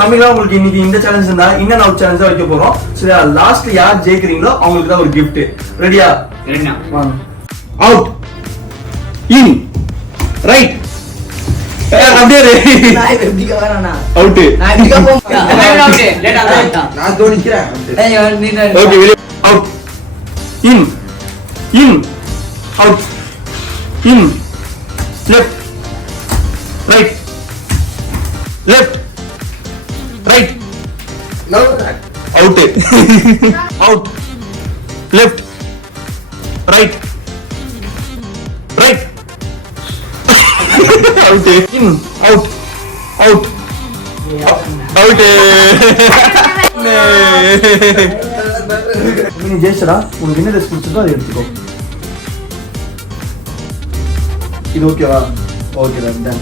தமிழா உங்களுக்கு இன்னைக்கு இந்த சேலஞ்ச் இருந்தா இன்னும் அவுட் சேலஞ்ச் தான் வைக்க போறோம். சரியா? லாஸ்ட் யார் ஜெயிக்கிறீங்களோ அவங்களுக்கு தான் ஒரு gift. ரெடியா? ரெடியா. அவுட் இன் ரைட் அப்படியே நான் எப்படி கவரானா அவுட் நான் எப்படி கவரம் அவுட் லேட் ஆகுது. நான் தோனிக்கிறேன். ஏய் நீ okay out in out in left right left right out out left right right out in out out out நீ ஜெயிச்சடா. உனக்கு என்ன ட்ரெஸ் பிடிச்சிருக்கோ அதை எடுத்துக்கோ. இது ஓகேவா? ஓகே தான்.